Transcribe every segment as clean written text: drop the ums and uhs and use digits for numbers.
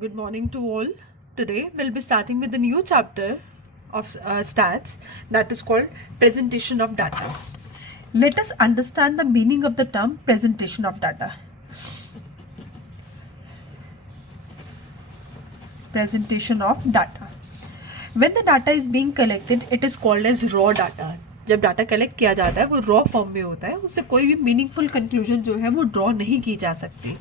Good morning to all. Today we'll be starting with a new chapter of stats that is called presentation of data. Let us understand the meaning of the term presentation of data. Presentation of data. When the data is being collected, it is called as raw data. जब data collect किया जाता है वो raw form में होता है, उससे कोई भी मीनिंगफुल कंक्लूजन जो है वो ड्रॉ नहीं की जा सकती.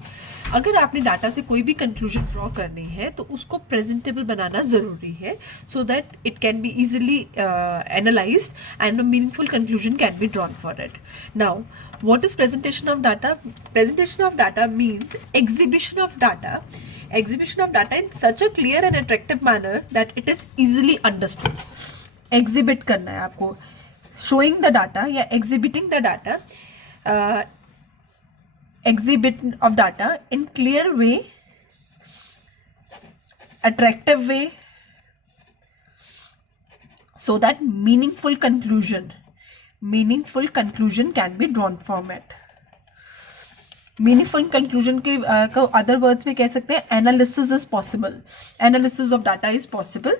अगर आपने डाटा से कोई भी कंक्लूजन ड्रॉ करनी है तो उसको प्रेजेंटेबल बनाना ज़रूरी है, so that it can be easily analysed and a meaningful conclusion can be drawn for it. Now what is presentation of data? Presentation of data means exhibition of data in such a clear and attractive manner that it is easily understood. Exhibit करना है आपको, showing the data या exhibiting the data, exhibit of data in clear way, attractive way, so that meaningful conclusion can be drawn from it. Meaningful conclusion के को other words में कह सकते हैं analysis is possible, analysis of data is possible,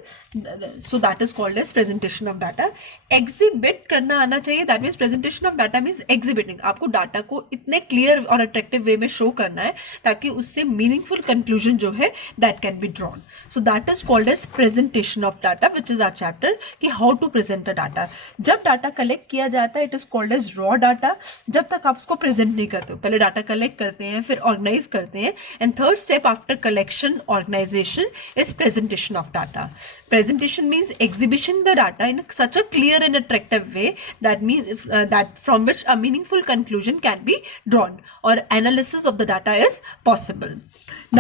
so that is called as presentation of data. Exhibit करना आना चाहिए, that means presentation of data means exhibiting. आपको डाटा को इतने क्लियर और अट्रैक्टिव वे में शो करना है ताकि उससे मीनिंगफुल कंक्लूजन जो है that can be drawn. So that is called as presentation of data, which is our chapter कि how to present a data. जब डाटा कलेक्ट किया जाता है it is called as raw data. जब तक आप उसको प्रेजेंट नहीं करते हो, पहले डाटा कलेक्ट करते हैं फिर ऑर्गेनाइज करते हैं, and third step after collection organisation is presentation of data. Presentation means exhibition the data in such a clear and attractive way that means that from which a meaningful conclusion can be drawn or analysis of the data is possible.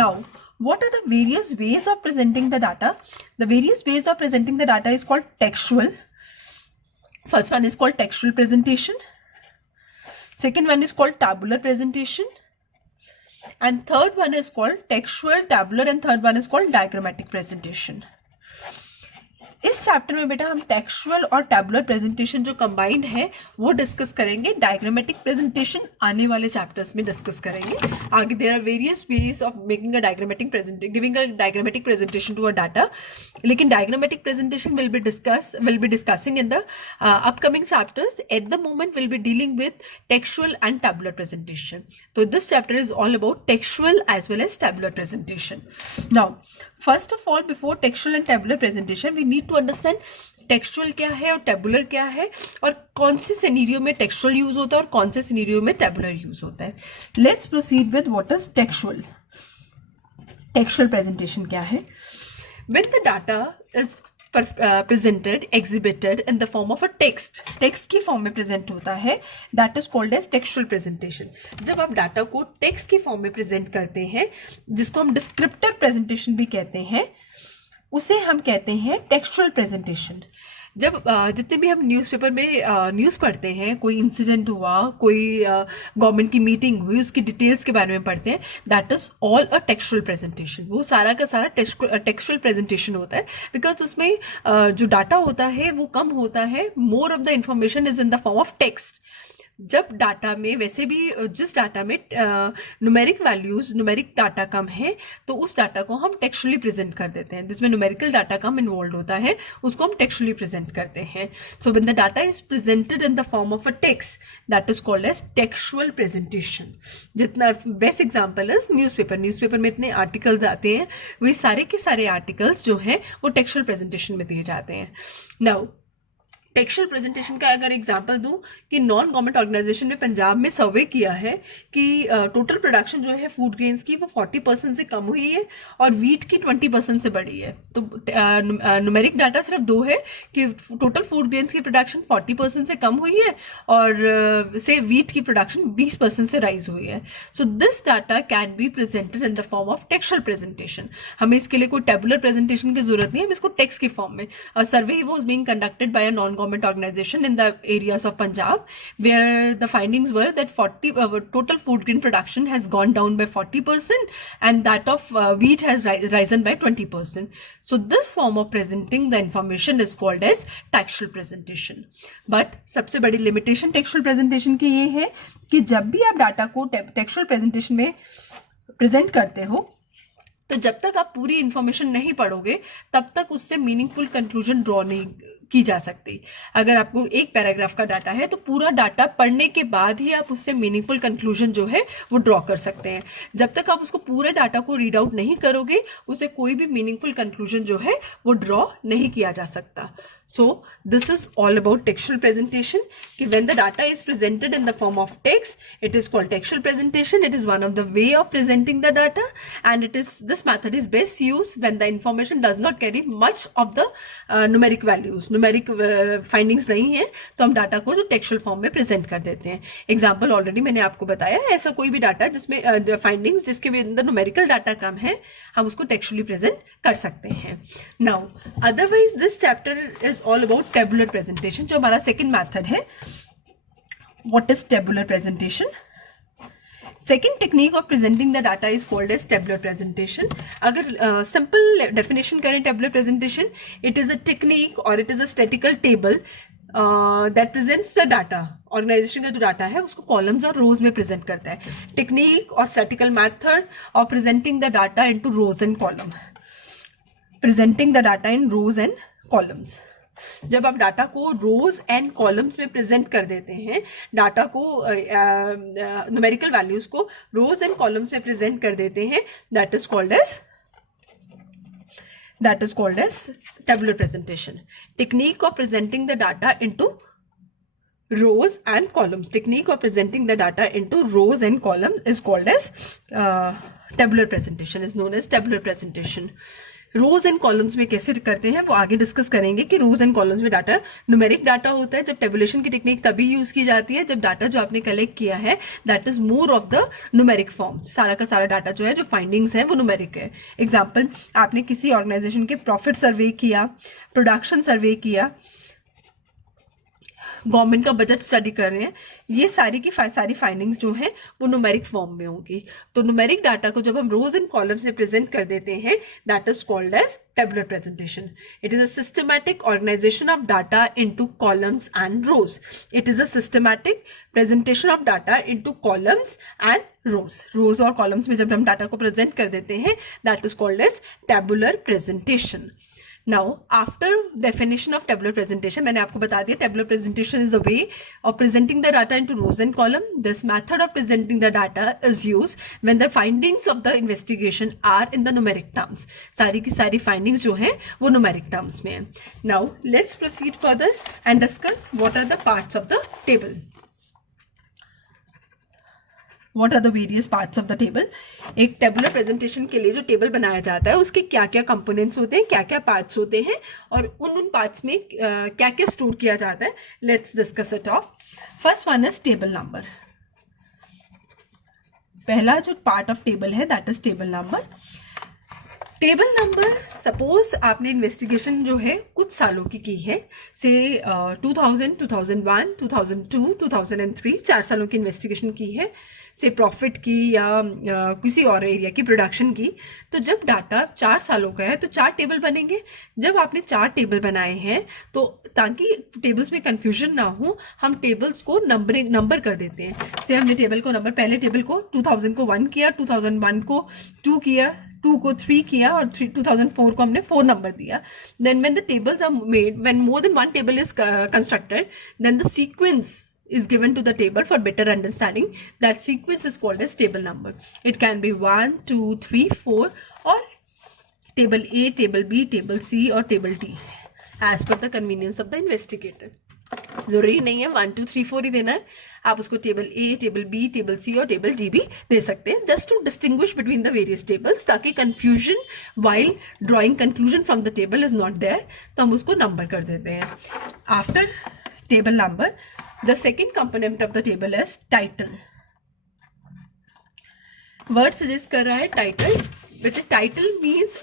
Now what are the various ways of presenting the data? The various ways of presenting the data is called textual. First one is called textual presentation, second one is called tabular presentation, and third one is called textual, tabular, and third one is called diagrammatic presentation. इस chapter में बेटा हम textual और tabular presentation जो combined है वो discuss करेंगे. Diagrammatic presentation आने वाले चैप्टर्स में डिस्कस करेंगे. आगे there are various ways of making a diagrammatic presentation, giving a diagrammatic presentation to a data. लेकिन diagrammatic presentation will be discussing in the upcoming chapters. At the moment will be dealing with textual and tabular presentation. तो this chapter is all about textual as well as tabular presentation. Now first of all, before textual and tabular presentation we need to understand textual क्या है और tabular क्या है, और कौन से scenario में टेक्सचुअल यूज होता है और कौन से सिनेरियो में टैबुलर यूज होता है. Let's proceed with what is textual. Textual presentation क्या है? When the data is presented, exhibited in the form of a text, text की फॉर्म में प्रेजेंट होता है, that is called as textual presentation. जब आप डाटा को टेक्स्ट की फॉर्म में प्रेजेंट करते हैं, जिसको हम डिस्क्रिप्टिव प्रेजेंटेशन भी कहते हैं, उसे हम कहते हैं टेक्सचुअल प्रेजेंटेशन. जब जितने भी हम न्यूज़पेपर में न्यूज़ पढ़ते हैं, कोई इंसिडेंट हुआ, कोई गवर्नमेंट की मीटिंग हुई, उसकी डिटेल्स के बारे में पढ़ते हैं, that is all a textual presentation. वो सारा का सारा टेक्सचुअल प्रेजेंटेशन होता है, बिकॉज उसमें जो डाटा होता है वो कम होता है. More of the information is in the form of text. जब डाटा में वैसे भी जिस डाटा में न्यूमेरिक वैल्यूज, न्यूमेरिक डाटा कम है, तो उस डाटा को हम टेक्सचुअली प्रेजेंट कर देते हैं. जिसमें न्यूमेरिकल डाटा कम इन्वॉल्व होता है उसको हम टेक्सचुअली प्रेजेंट करते हैं. So when the data is presented in the form of a text, that is called as textual presentation. जितना best example is newspaper. Newspaper में इतने आर्टिकल्स आते हैं, वही सारे के सारे आर्टिकल्स जो हैं वो टेक्सचुअल प्रेजेंटेशन में दिए जाते हैं. नाउ टेक्सचुअल प्रेजेंटेशन का अगर एग्जांपल दूं कि नॉन गवर्नमेंट ऑर्गेनाइजेशन ने पंजाब में सर्वे किया है कि टोटल प्रोडक्शन जो है फूड ग्रेन्स की वो 40% से कम हुई है और वीट की 20% से बढ़ी है. तो न्यूमेरिक डाटा सिर्फ दो है कि टोटल फूड ग्रेन्स की प्रोडक्शन 40% से कम हुई है और से वीट की प्रोडक्शन 20% से राइज हुई है. So this data can be presented in the form of textual presentation. हमें इसके लिए कोई टेबुलर प्रेजेंटेशन की जरूरत नहीं है, हम इसको टेक्स्ट की फॉर्म में. सर्वे was being conducted by a non government organization in the areas of Punjab, where the findings were that total food grain production has gone down by 40% and that of wheat has risen by 20%. So this form of presenting the information is called as textual presentation. But सबसे बड़ी limitation textual presentation की ये है कि जब भी आप data को textual presentation में present करते हो तो जब तक आप पूरी इंफॉर्मेशन नहीं पढ़ोगे तब तक उससे मीनिंगफुल कंक्लूजन ड्रॉ नहीं की जा सकती। अगर आपको एक पैराग्राफ का डाटा है तो पूरा डाटा पढ़ने के बाद ही आप उससे मीनिंगफुल कंक्लूजन जो है वो ड्रॉ कर सकते हैं। जब तक आप उसको पूरे डाटा को रीड आउट नहीं करोगे उससे कोई भी मीनिंगफुल कंक्लूजन जो है वो ड्रॉ नहीं किया जा सकता। So this is all about textual presentation. कि when the data is presented in the form of text, it is called textual presentation. It is one of the way of presenting the data, and this method is best used when the information does not carry much of the numeric values. Numeric findings नहीं है तो हम data को जो textual form में present कर देते हैं। Example already मैंने आपको बताया, ऐसा कोई भी डाटा जिसमें findings जिसके अंदर numerical डाटा कम है हम उसको textually present कर सकते हैं। Now otherwise this chapter is all about tabular presentation, जो हमारा second method है। What is tabular presentation? Second technique of presenting the data is called as tabular presentation. अगर simple definition करें tabular presentation, it is a technique or it is a statistical table that presents the data. Organisation का जो data है उसको columns और रोज में present करता है। टेक्निक और statistical method of presenting the data into rows and columns. Presenting the data in rows and columns, जब आप डाटा को रोज एंड कॉलम्स में प्रेजेंट कर देते हैं, डाटा को न्यूमेरिकल वैल्यूज को रोज एंड कॉलम्स में प्रेजेंट कर देते हैं, that is called as tabular presentation. Technique of presenting the data into rows and columns. Technique of presenting the data into rows and columns is called as tabular presentation, is known as tabular presentation. Rows and columns में कैसे करते हैं वो आगे discuss करेंगे कि rows and columns में data numeric data होता है। जब टेबुलेशन की टेक्निक तभी यूज की जाती है जब डाटा जो आपने कलेक्ट किया है that is more of the numeric form. सारा का सारा डाटा जो है, जो फाइंडिंग्स है वो न्यूमेरिक है। एग्जाम्पल, आपने किसी ऑर्गेनाइजेशन के प्रॉफिट सर्वे किया, प्रोडक्शन सर्वे किया, गवर्नमेंट का बजट स्टडी कर रहे हैं, ये सारी की सारी फाइंडिंग्स जो हैं वो न्यूमेरिक फॉर्म में होंगी। तो न्यूमेरिक डाटा को जब हम रोज एंड कॉलम्स में प्रेजेंट कर देते हैं that is called as tabular presentation. It is a systematic organisation of data into columns and rows. It is a systematic presentation of data into columns and rows. Rows और columns में जब हम data को present कर देते हैं that is called as tabular presentation. Now, after definition of tabular presentation, मैंने आपको बता दिया tabular presentation is a way of presenting the data into rows and column. This method of presenting the data is used when the findings of the investigation are in the numeric terms. सारी की सारी findings जो हैं वो numeric terms में हैं। Now, let's proceed further and discuss what are the parts of the table. What are the various parts of the table? एक tabular presentation के लिए जो टेबल बनाया जाता है उसके क्या क्या कंपोनेंट्स होते हैं, क्या क्या पार्ट्स होते हैं और उन पार्ट्स में क्या क्या स्टोर किया जाता है। Let's discuss it of. First one is table number. पहला जो पार्ट ऑफ टेबल है that is table number. Table number, suppose आपने इन्वेस्टिगेशन जो है कुछ सालों की है, से 2000, 2001, 2002, 2003, 4 सालों की इन्वेस्टिगेशन की है, से प्रॉफिट की या किसी और एरिया की प्रोडक्शन की। तो जब डाटा 4 सालों का है तो 4 टेबल बनेंगे। जब आपने 4 टेबल बनाए हैं तो ताकि टेबल्स में कंफ्यूजन ना हो हम टेबल्स को नंबर कर देते हैं। से हमने टेबल को नंबर, पहले टेबल को 2000 को 1 किया, 2001 को 2 किया, 2 को 3 किया और 2004 को हमने 4 नंबर दिया। Then when the tables are made, when more than one table is constructed, then the sequence is given to the table for better understanding. That sequence is called as table number. It can be 1, 2, 3, 4 or table A, table B, table C or table D as per the convenience of the investigator. जरूरी नहीं है 1, 2, 3, 4 ही देना है, आप उसको table A, table B, table C और table D भी दे सकते हैं, just to distinguish between the various tables, ताकि confusion while drawing conclusion from the table is not there, तो हम उसको नंबर कर देते हैं। After table number, the second component of the table is title. Word suggest कर रहा है टाइटल, बट टाइटल मीन्स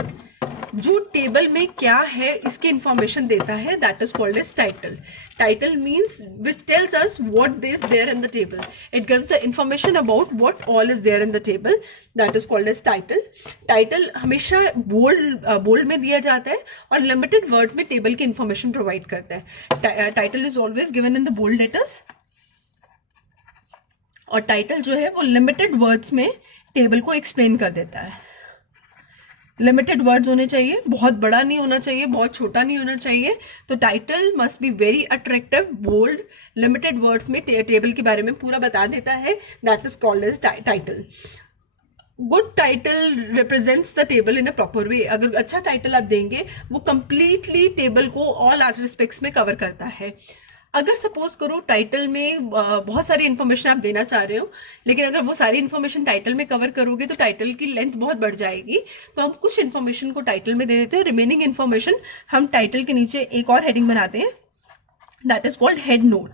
जो टेबल में क्या है इसकी इंफॉर्मेशन देता है, that is called as title. Title means which tells us what is there in the table, it gives the information about what all is there in the table, that is called as title. Title हमेशा bold में दिया जाता है और limited words में table की information provide करता है। Title is always given in the bold letters और टाइटल जो है वो लिमिटेड वर्ड्स में टेबल को एक्सप्लेन कर देता है। लिमिटेड वर्ड्स होने चाहिए, बहुत बड़ा नहीं होना चाहिए, बहुत छोटा नहीं होना चाहिए। तो title must be very attractive, bold, limited words में टेबल के बारे में पूरा बता देता है, that is called as title. Good title represents the table in a proper way. अगर अच्छा टाइटल आप देंगे वो कंप्लीटली टेबल को ऑल एस्पेक्ट्स में कवर करता है। अगर सपोज करो टाइटल में बहुत सारी इन्फॉर्मेशन आप देना चाह रहे हो, लेकिन अगर वो सारी इन्फॉर्मेशन टाइटल में कवर करोगे तो टाइटल की लेंथ बहुत बढ़ जाएगी। तो हम कुछ इन्फॉर्मेशन को टाइटल में दे देते हैं, रिमेनिंग इन्फॉर्मेशन हम टाइटल के नीचे एक और हेडिंग बनाते हैं, that is called head note.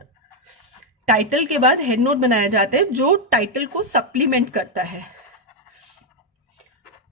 Title के बाद हेड नोट बनाया जाता है जो टाइटल को सप्लीमेंट करता है,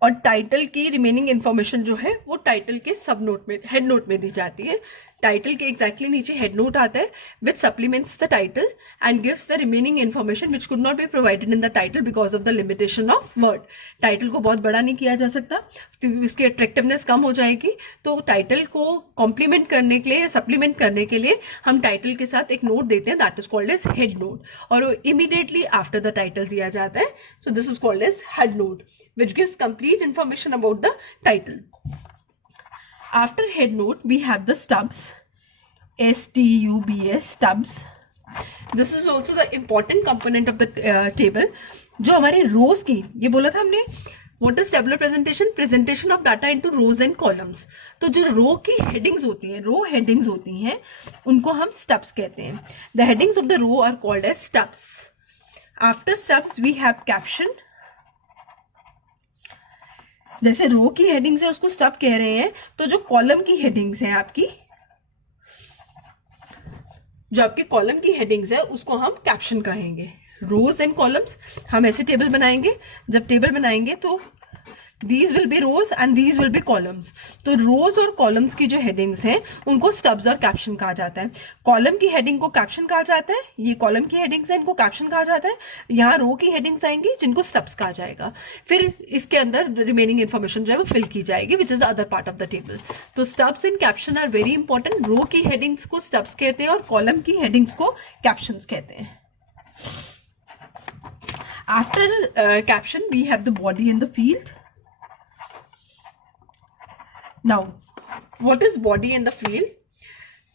और टाइटल की रिमेनिंग इन्फॉर्मेशन जो है वो टाइटल के सब नोट में, हेड नोट में दी जाती है। टाइटल के एग्जैक्टली नीचे हेड नोट आता है which supplements the title and gives the remaining information which could not be provided in the title because of the limitation of word. Title को बहुत बड़ा नहीं किया जा सकता तो उसकी अट्रैक्टिवनेस कम हो जाएगी। तो टाइटल को कॉम्प्लीमेंट करने के लिए, सप्लीमेंट करने के लिए हम टाइटल के साथ एक नोट देते हैं, that is called as head note, और वो इमीडिएटली आफ्टर द टाइटल दिया जाता है। So this is called as head note which gives complete information about the title. After head note, we have the stubs, S-T-U-B-S, stubs. This is also the important component of the table. जो हमारे rows की, ये बोला था हमने, what is tabular presentation? Presentation of data into rows and columns. तो जो row की headings होती हैं, row headings होती हैं, उनको हम stubs कहते हैं. The headings of the row are called as stubs. After stubs, we have caption. जैसे रो की हेडिंग्स है उसको स्टब कह रहे हैं, तो जो कॉलम की हेडिंग्स हैं आपकी, जो आपके कॉलम की हेडिंग्स है उसको हम कैप्शन कहेंगे। रोज एंड कॉलम्स, हम ऐसे टेबल बनाएंगे, जब टेबल बनाएंगे तो these will be rows and these will be columns. तो रोज और कॉलम्स की जो हेडिंग्स हैं उनको स्टब्स और कैप्शन कहा जाता है। कॉलम की हेडिंग को कैप्शन कहा जाता है, ये कॉलम की हेडिंग्स हैं इनको कैप्शन कहा जाता है। यहाँ रो की हेडिंग्स आएंगी जिनको स्टब्स कहा जाएगा, फिर इसके अंदर रिमेनिंग इन्फॉर्मेशन जो है वो फिल की जाएगी which is other part of the table. तो stubs and caption are very important. Row की हेडिंग्स को स्टब्स कहते हैं और कॉलम की हेडिंग्स को कैप्शंस कहते हैं। After caption we have the body and the field. Now, what is body in the field?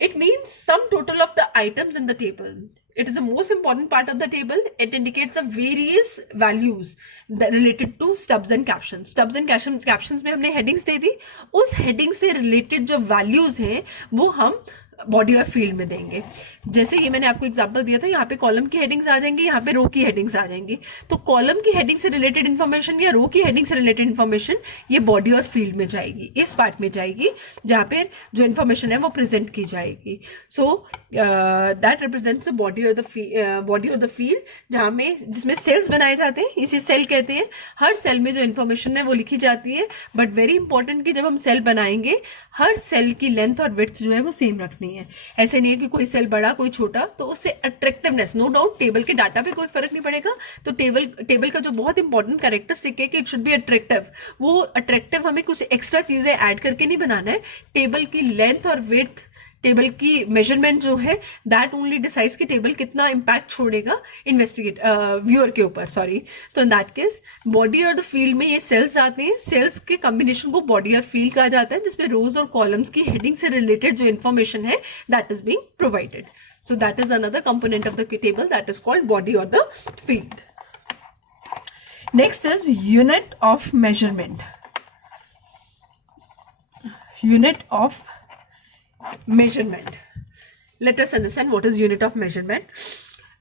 It means sum total of the items in the table. It is the most important part of the table. It indicates the various values that related to stubs and captions. Stubs and captions में हमने headings दे दी, उस heading से related जो values हैं वो हम body और field में देंगे। जैसे ये मैंने आपको एग्जांपल दिया था, यहाँ पे कॉलम की हेडिंग्स आ जाएंगी, यहाँ पे रो की हेडिंग्स आ जाएंगी। तो कॉलम की हेडिंग से रिलेटेड इन्फॉर्मेशन या रो की हेडिंग से रिलेटेड इन्फॉर्मेशन ये बॉडी और फील्ड में जाएगी, इस पार्ट में जाएगी जहाँ पे जो इन्फॉर्मेशन है वो प्रेजेंट की जाएगी। So that represents the body और द फील्ड, जहाँ में जिसमें सेल्स बनाए जाते हैं, इसे सेल कहते हैं। हर सेल में जो इन्फॉर्मेशन है वो लिखी जाती है, बट वेरी इंपॉर्टेंट कि जब हम सेल बनाएंगे हर सेल की लेंथ और विड्थ जो है वो सेम रखनी है। ऐसे नहीं है कि कोई सेल बड़ा कोई छोटा, तो उससे अट्रैक्टिवनेस, नो डाउट टेबल के डाटा पे कोई फर्क नहीं पड़ेगा। तो टेबल का जो बहुत इंपॉर्टेंट कैरेक्टरिस्टिक है कि इट शुड बी अट्रैक्टिव, वो अट्रैक्टिव हमें कुछ एक्स्ट्रा चीजें ऐड करके नहीं बनाना है। टेबल की लेंथ और विड्थ, टेबल की मेजरमेंट जो है दैट ओनली डिसाइड्स कि टेबल कितना इंपैक्ट छोड़ेगा व्यूअर के ऊपर, सॉरी। तो इन दैट केस बॉडी और द फील्ड में ये सेल्स आते हैं, सेल्स के कॉम्बिनेशन को बॉडी और फील्ड कहा जाता है, जिसमें रोज और कॉलम्स की हेडिंग से रिलेटेड जो इन्फॉर्मेशन है that is being provided. So that is another component of the table that is called body और the field. Next is unit of measurement. Unit of measurement. Let us understand what is unit of measurement.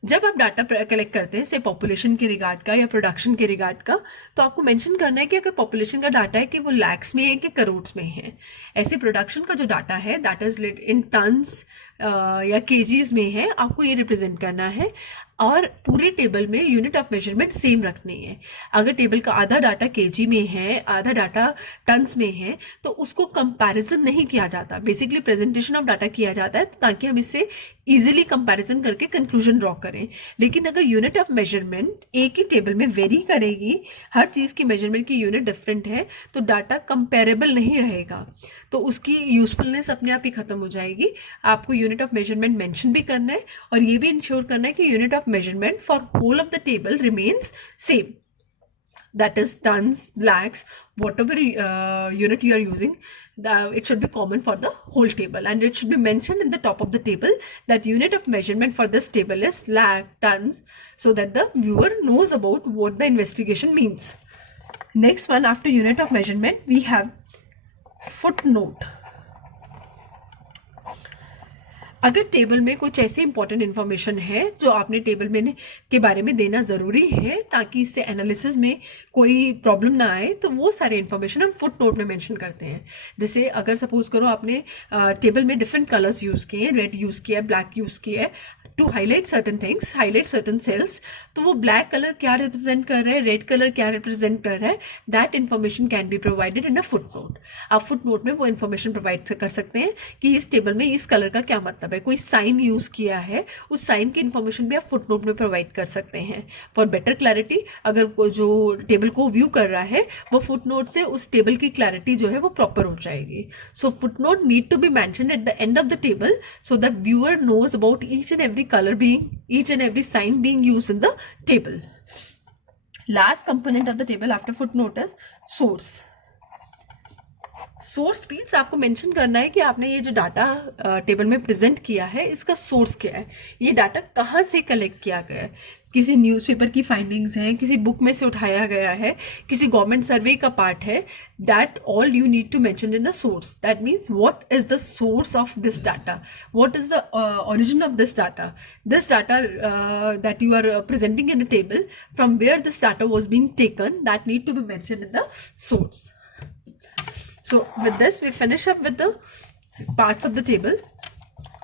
जब आप data collect करते हैं, से population के regard का या production के रिगार्ड का, तो आपको मेंशन करना है कि अगर पॉपुलेशन का डाटा है कि वो लैक्स में है कि करोड्स में है। ऐसे प्रोडक्शन का जो डाटा है दैट इज इन टन्स या केजीज में है, आपको ये रिप्रेजेंट करना है। और पूरे टेबल में यूनिट ऑफ मेजरमेंट सेम रखनी है। अगर टेबल का आधा डाटा केजी में है, आधा डाटा टन्स में है, तो उसको कंपैरिजन नहीं किया जाता। बेसिकली प्रेजेंटेशन ऑफ डाटा किया जाता है ताकि हम इससे इजीली कंपैरिजन करके कंक्लूजन ड्रॉ करें। लेकिन अगर यूनिट ऑफ मेजरमेंट एक ही टेबल में वेरी करेगी, हर चीज की मेजरमेंट की यूनिट डिफरेंट है, तो डाटा कंपेरेबल नहीं रहेगा, तो उसकी यूजफुलनेस अपने आप ही खत्म हो जाएगी। आपको यूनिट ऑफ मेजरमेंट मेंशन भी करना है और ये भी इंश्योर करना है कि unit of measurement for whole of the table remains same. that is tons, lakhs, whatever unit you are using, it should be common for the whole table, and it should be mentioned in the top of the table that unit of measurement for this table is lakh, tons, so that the viewer knows about what the investigation means. Next one, after unit of measurement, we have footnote. अगर table में कुछ ऐसी important information है जो आपने table में के बारे में देना ज़रूरी है ताकि इससे एनालिसिस में कोई प्रॉब्लम ना आए, तो वो सारे इन्फॉर्मेशन हम फुट नोट में मेंशन करते हैं. जैसे अगर सपोज करो आपने टेबल में डिफरेंट कलर्स यूज़ किए हैं, रेड यूज़ किया है, ब्लैक यूज़ किया है to highlight certain things, highlight certain cells, तो वो ब्लैक कलर क्या रिप्रेजेंट कर रहा है, रेड कलर क्या रिप्रेजेंट कर रहा है, that information can be provided in a foot note. आप फुट नोट में वो इन्फॉर्मेशन प्रोवाइड कर सकते हैं कि इस टेबल में इस कलर का क्या मतलब है. कोई साइन यूज किया है, उस साइन की इन्फॉर्मेशन भी आप फुट नोट में प्रोवाइड कर सकते हैं फॉर बेटर क्लैरिटी. अगर जो टेबल को व्यू कर रहा है वो फुट नोट से उस टेबल की क्लैरिटी जो है वो प्रॉपर हो जाएगी. So footnote need to be mentioned at the end of the table so that viewer knows about each and every color being, each and every sign being used in the table. Last component of the table after footnote is source. Source means आपको mention करना है कि आपने ये जो data table में present किया है इसका सोर्स क्या है, ये डाटा कहाँ से कलेक्ट किया गया है. किसी न्यूज़पेपर की फाइंडिंग्स हैं, किसी बुक में से उठाया गया है, किसी गवर्नमेंट सर्वे का पार्ट है. That all you need to mention in the source. That means what is the source of this data, what is the origin of this data that you are presenting in a table, from where this data was being taken, that need to be mentioned in the source. So with this we finish up with the parts of the table.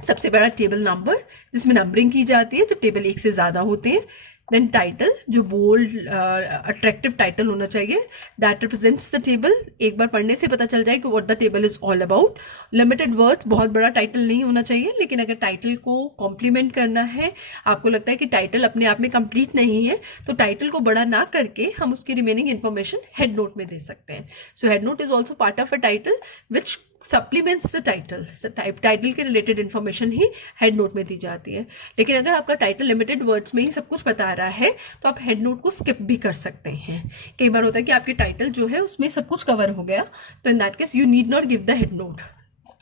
सबसे बड़ा table number जिसमें numbering की जाती है, जब table एक से ज़्यादा होते हैं. देन टाइटल, जो बोल्ड अट्रैक्टिव टाइटल होना चाहिए, दैट रिप्रेजेंट्स द टेबल. एक बार पढ़ने से पता चल जाए कि what the table is all about. Limited words, बहुत बड़ा टाइटल नहीं होना चाहिए, लेकिन अगर टाइटल को कॉम्प्लीमेंट करना है, आपको लगता है कि टाइटल अपने आप में कंप्लीट नहीं है, तो टाइटल को बड़ा ना करके हम उसकी रिमेनिंग इन्फॉर्मेशन हेड नोट में दे सकते हैं. So head note is also part of a title which supplements the title. Title के रिलेटेड इन्फॉर्मेशन ही हेड नोट में दी जाती है. लेकिन अगर आपका टाइटल लिमिटेड वर्ड्स में ही सब कुछ बता रहा है तो आप हेड नोट को स्किप भी कर सकते हैं. कई बार होता है कि आपके टाइटल जो है उसमें सब कुछ कवर हो गया, तो in that case you need not give the head note.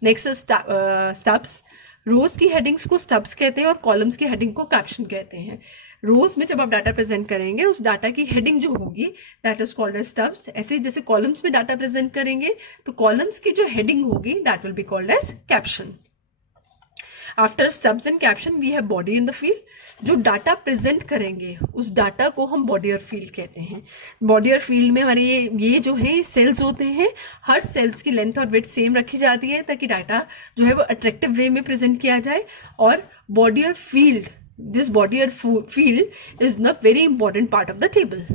Next stubs. Rows की हेडिंग्स को स्टब्स कहते हैं और कॉलम्स की हेडिंग को कैप्शन कहते हैं. रोज में जब आप डाटा प्रेजेंट करेंगे, उस डाटा की हेडिंग जो होगी that is called as stubs. ऐसे जैसे कॉलम्स में डाटा प्रेजेंट करेंगे तो कॉलम्स की जो हेडिंग होगी that will be called as caption. After stubs and caption we have body in the field. जो डाटा प्रेजेंट करेंगे उस डाटा को हम बॉडी और फील्ड कहते हैं. बॉडी और फील्ड में हमारे ये जो है सेल्स होते हैं. हर सेल्स की लेंथ और विड्थ सेम रखी जाती है ताकि डाटा जो है वो अट्रैक्टिव वे में प्रेजेंट किया जाए. और बॉडी और field, this body or field is the very important part of the table.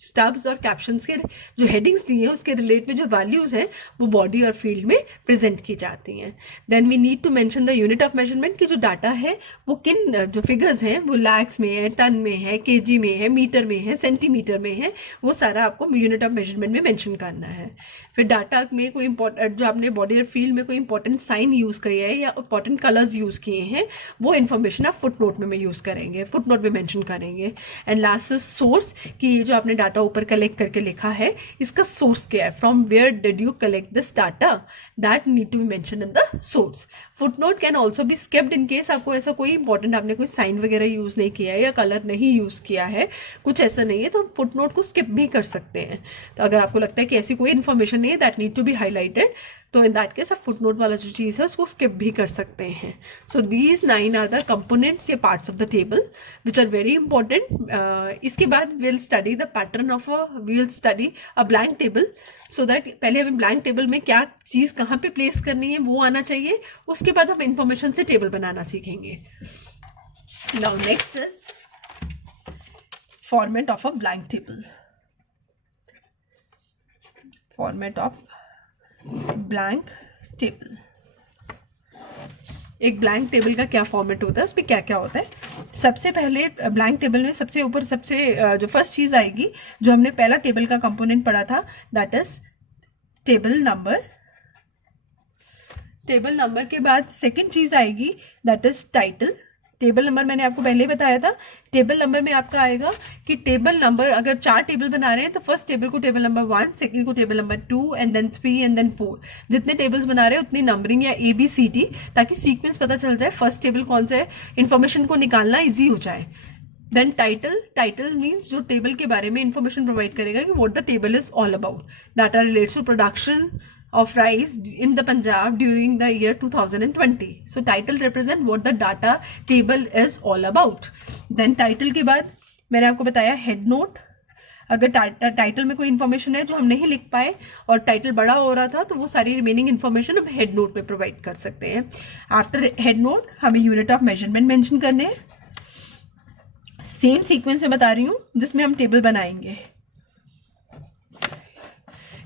Stubs और कैप्शंस के जो हेडिंग्स दी हैं उसके रिलेट में जो वैल्यूज हैं वो बॉडी और फील्ड में प्रेजेंट की जाती हैं. Then we need to mention the unit of measurement की जो डाटा है वो किन जो फिगर्स हैं वो लैक्स में है, टन में है, केजी में है, मीटर में है, सेंटीमीटर में है, वो सारा आपको यूनिट ऑफ मेजरमेंट में मेंशन करना है. फिर डाटा में कोई इंपॉर्टेंट जो आपने बॉडी और फील्ड में कोई इंपॉर्टेंट साइन यूज़ किया है या इंपॉर्टेंट कलर्स यूज़ किए हैं वो इन्फॉर्मेशन आप फुट नोट में यूज़ करेंगे, फुट नोट में मेंशन करेंगे. एंड लास्ट इज सोर्स कि ये जो आपने डाटा ऊपर कलेक्ट करके लिखा है इसका सोर्स क्या है, from where did you collect this data, that need to be mention in the source. Footnote can also be skipped in case आपको ऐसा कोई इंपॉर्टेंट आपने कोई साइन वगैरह यूज नहीं किया है या कलर नहीं यूज किया है, कुछ ऐसा नहीं है तो हम फुटनोट को स्किप भी कर सकते हैं. तो अगर आपको लगता है कि ऐसी कोई इन्फॉर्मेशन नहीं है that need to be highlighted, तो इन दैट केस आप फुटनोट वाला जो चीज़ है उसको स्किप भी कर सकते हैं. So these 9 are the components या parts of the table which are very important. इसके बाद will study the pattern of will study a blank table, so that पहले हमें ब्लैंक टेबल में क्या चीज़ कहाँ पे प्लेस करनी है वो आना चाहिए, उसके बाद हम इंफॉर्मेशन से टेबल बनाना सीखेंगे. Now next is format of a blank table. Format of blank table. एक ब्लैंक टेबल का क्या फॉर्मेट होता है, उसमें क्या क्या होता है. सबसे पहले ब्लैंक टेबल में सबसे ऊपर सबसे जो फर्स्ट चीज़ आएगी जो हमने पहला टेबल का कंपोनेंट पढ़ा था that is table number. Table number के बाद सेकंड चीज़ आएगी that is title. Table number मैंने आपको पहले ही बताया था। टेबल नंबर में आपका आएगा कि टेबल नंबर, अगर 4 टेबल बना रहे हैं तो फर्स्ट टेबल को टेबल नंबर 1, सेकंड को table number 2 and then 3 and then 4। जितने टेबल्स बना रहे हैं उतनी नंबरिंग या ABCD, ताकि सीक्वेंस पता चल जाए फर्स्ट टेबल कौन सा है, इन्फॉर्मेशन को निकालना ईजी हो जाए। देन टाइटल मीन्स जो टेबल के बारे में इंफॉर्मेशन प्रोवाइड करेगा कि what the table is all about. Data relates to production of rice in the Punjab during the year 2020. So title represent what the data table is all about. Then title के बाद मैंने आपको बताया head note. अगर title में कोई information है जो हम नहीं लिख पाए और टाइटल बड़ा हो रहा था, तो वो सारी रिमेनिंग इन्फॉर्मेशन हम हेड नोट में प्रोवाइड कर सकते हैं। आफ्टर हेड नोट हमें यूनिट ऑफ मेजरमेंट मेंशन करने हैं। सेम सीक्वेंस में बता रही हूँ जिसमें हम टेबल बनाएंगे।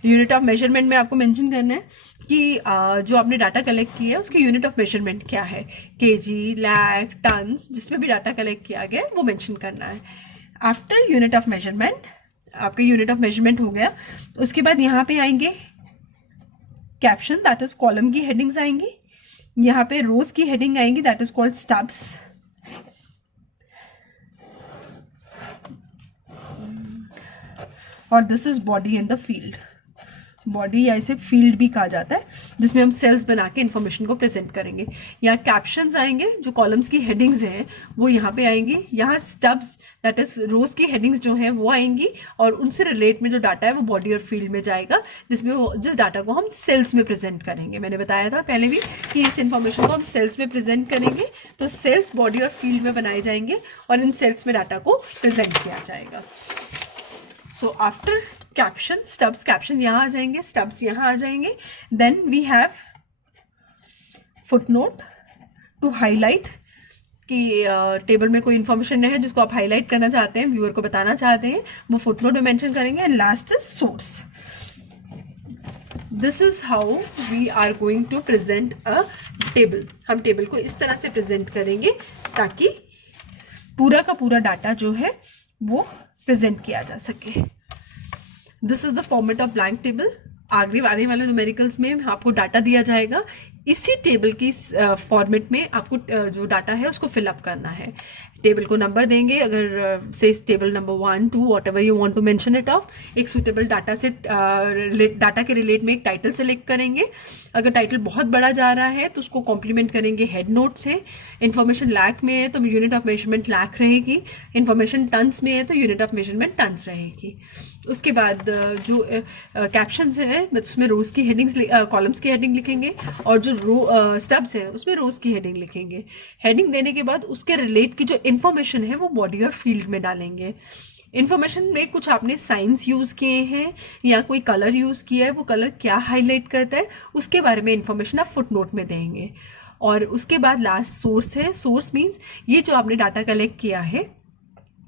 यूनिट ऑफ मेजरमेंट में आपको मेंशन करना है कि जो आपने डाटा कलेक्ट किया है उसकी यूनिट ऑफ मेजरमेंट क्या है, केजी, लैख, टन्स, जिसमें भी डाटा कलेक्ट किया गया है वो मेंशन करना है। आफ्टर यूनिट ऑफ मेजरमेंट, आपका यूनिट ऑफ मेजरमेंट हो गया, उसके बाद यहाँ पे आएंगे कैप्शन, दैट इज कॉलम की हेडिंग्स आएंगी। यहाँ पे रोज की हेडिंग आएंगी, दैट इज कॉल्ड स्टब्स। और this is body in the field. Body या इसे फील्ड भी कहा जाता है, जिसमें हम सेल्स बना के इन्फॉर्मेशन को प्रेजेंट करेंगे। यहाँ कैप्शंस आएंगे, जो कॉलम्स की हेडिंग्स हैं वो यहाँ पे आएंगी। यहाँ स्टब्स, दैट इज रोज की हेडिंग्स जो हैं वो आएंगी, और उनसे रिलेट में जो डाटा है वो बॉडी और फील्ड में जाएगा, जिसमें वो जिस डाटा को हम सेल्स में प्रेजेंट करेंगे। मैंने बताया था पहले भी कि इस इन्फॉर्मेशन को हम सेल्स में प्रेजेंट करेंगे, तो सेल्स बॉडी और फील्ड में बनाए जाएंगे और इन सेल्स में डाटा को प्रेजेंट किया जाएगा। So after caption, stubs, caption यहाँ आ जाएंगे, स्टब्स यहाँ आ जाएंगे। Then we have footnote to highlight कि टेबल में कोई इन्फॉर्मेशन है जिसको आप हाईलाइट करना चाहते हैं, व्यूअर को बताना चाहते हैं, वो फुटनोट में मेंशन करेंगे। And last is source. This is how we are going to present a table. हम टेबल को इस तरह से प्रेजेंट करेंगे ताकि पूरा का पूरा डाटा जो है वो प्रेजेंट किया जा सके। This is the format of blank table. आगे आने वाले न्यूमेरिकल्स में आपको डाटा दिया जाएगा, इसी टेबल की फॉर्मेट में आपको जो डाटा है उसको फिलअप करना है। टेबल को नंबर देंगे, अगर से table number 1, 2 whatever you want to mention it of. एक सुटेबल डाटा से डाटा के रिलेट में एक टाइटल सेलेक्ट करेंगे। अगर टाइटल बहुत बड़ा जा रहा है तो उसको कॉम्प्लीमेंट करेंगे हेड नोट से। इन्फॉर्मेशन लैख में है तो यूनिट ऑफ मेजरमेंट लैख रहेगी। इन्फॉर्मेशन टन्स में है तो यूनिट ऑफ मेजरमेंट टन्स रहेगी। उसके बाद जो कैप्शंस है उसमें रोज की हेडिंग्स, कॉलम्स की हेडिंग लिखेंगे, और जो स्टब्स है उसमें रोज की हेडिंग लिखेंगे। हेडिंग देने के बाद उसके रिलेट की जो इन्फॉर्मेशन है वो बॉडी और फील्ड में डालेंगे। इन्फॉर्मेशन में कुछ आपने साइंस यूज किए हैं या कोई कलर यूज किया है, वो कलर क्या हाईलाइट करता है उसके बारे में इन्फॉर्मेशन आप फुटनोट में देंगे। और उसके बाद लास्ट सोर्स है। सोर्स मीन्स ये जो आपने डाटा कलेक्ट किया है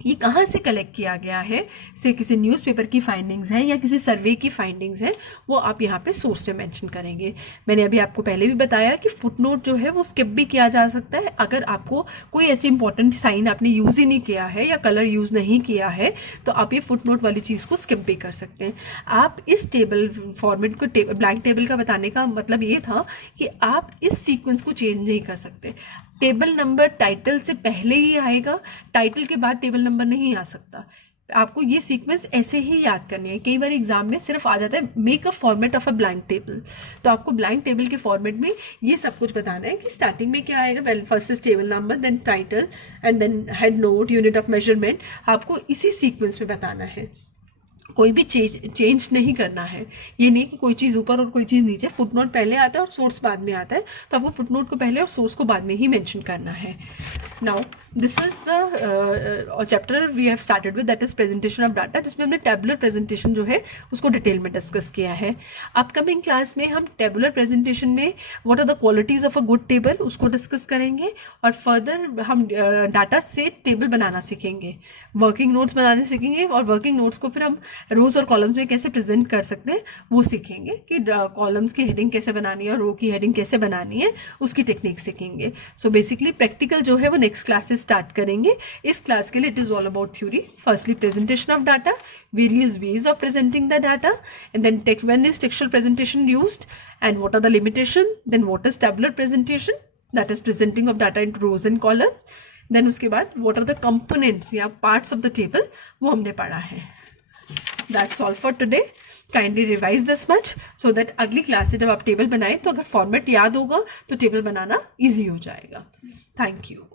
ये कहाँ से कलेक्ट किया गया है, से किसी न्यूज़पेपर की फाइंडिंग्स हैं या किसी सर्वे की फाइंडिंग्स हैं, वो आप यहाँ पे सोर्स में मेंशन करेंगे। मैंने अभी आपको पहले भी बताया कि फुटनोट जो है वो स्किप भी किया जा सकता है। अगर आपको कोई ऐसी इंपॉर्टेंट साइन आपने यूज़ ही नहीं किया है या कलर यूज़ नहीं किया है तो आप ये फुटनोट वाली चीज़ को स्किप भी कर सकते हैं। आप इस टेबल फॉर्मेट को ब्लैंक टेबल का बताने का मतलब ये था कि आप इस सीक्वेंस को चेंज नहीं कर सकते। टेबल नंबर टाइटल से पहले ही आएगा, टाइटल के बाद टेबल नंबर नहीं आ सकता। आपको ये सीक्वेंस ऐसे ही याद करनी है। कई बार एग्जाम में सिर्फ आ जाता है make a format of a blank table, तो आपको ब्लैंक टेबल के फॉर्मेट में ये सब कुछ बताना है कि स्टार्टिंग में क्या आएगा, well first is table number, then title and then head note, unit of measurement. आपको इसी सीक्वेंस में बताना है, कोई भी चेंज नहीं करना है। ये नहीं कि कोई चीज़ ऊपर और कोई चीज़ नीचे। फुटनोट पहले आता है और सोर्स बाद में आता है, तो आपको फुटनोट को पहले और सोर्स को बाद में ही मेंशन करना है। Now this is the chapter we have started with, that is presentation of data, जिसमें हमने टेबुलर प्रेजेंटेशन जो है उसको डिटेल में डिस्कस किया है। अपकमिंग क्लास में हम टेबुलर प्रेजेंटेशन में what are the qualities of a good table उसको डिस्कस करेंगे, और फर्दर हम डाटा से टेबल बनाना सीखेंगे, वर्किंग नोट्स बनाने सीखेंगे, और वर्किंग नोट्स को फिर हम रोज और कॉलम्स में कैसे प्रेजेंट कर सकते हैं वो सीखेंगे कि कॉलम्स की हेडिंग कैसे बनानी है और रो की हेडिंग कैसे बनानी है, उसकी टेक्निक सीखेंगे। सो बेसिकली प्रैक्टिकल जो है वो नेक्स्ट क्लास से स्टार्ट करेंगे। इस क्लास के लिए it is all about theory. Firstly presentation of data, various ways of presenting the data, and then when is textual presentation used and what are the limitation, then what is tabular presentation, that is presenting of data into rows and columns, then उसके बाद what are the components या parts of the table, वो हमने पढ़ा है. That's all for today. Kindly revise this much so that अगली class से जब आप टेबल बनाएं तो अगर फॉर्मेट याद होगा तो टेबल बनाना ईजी हो जाएगा. Thank you.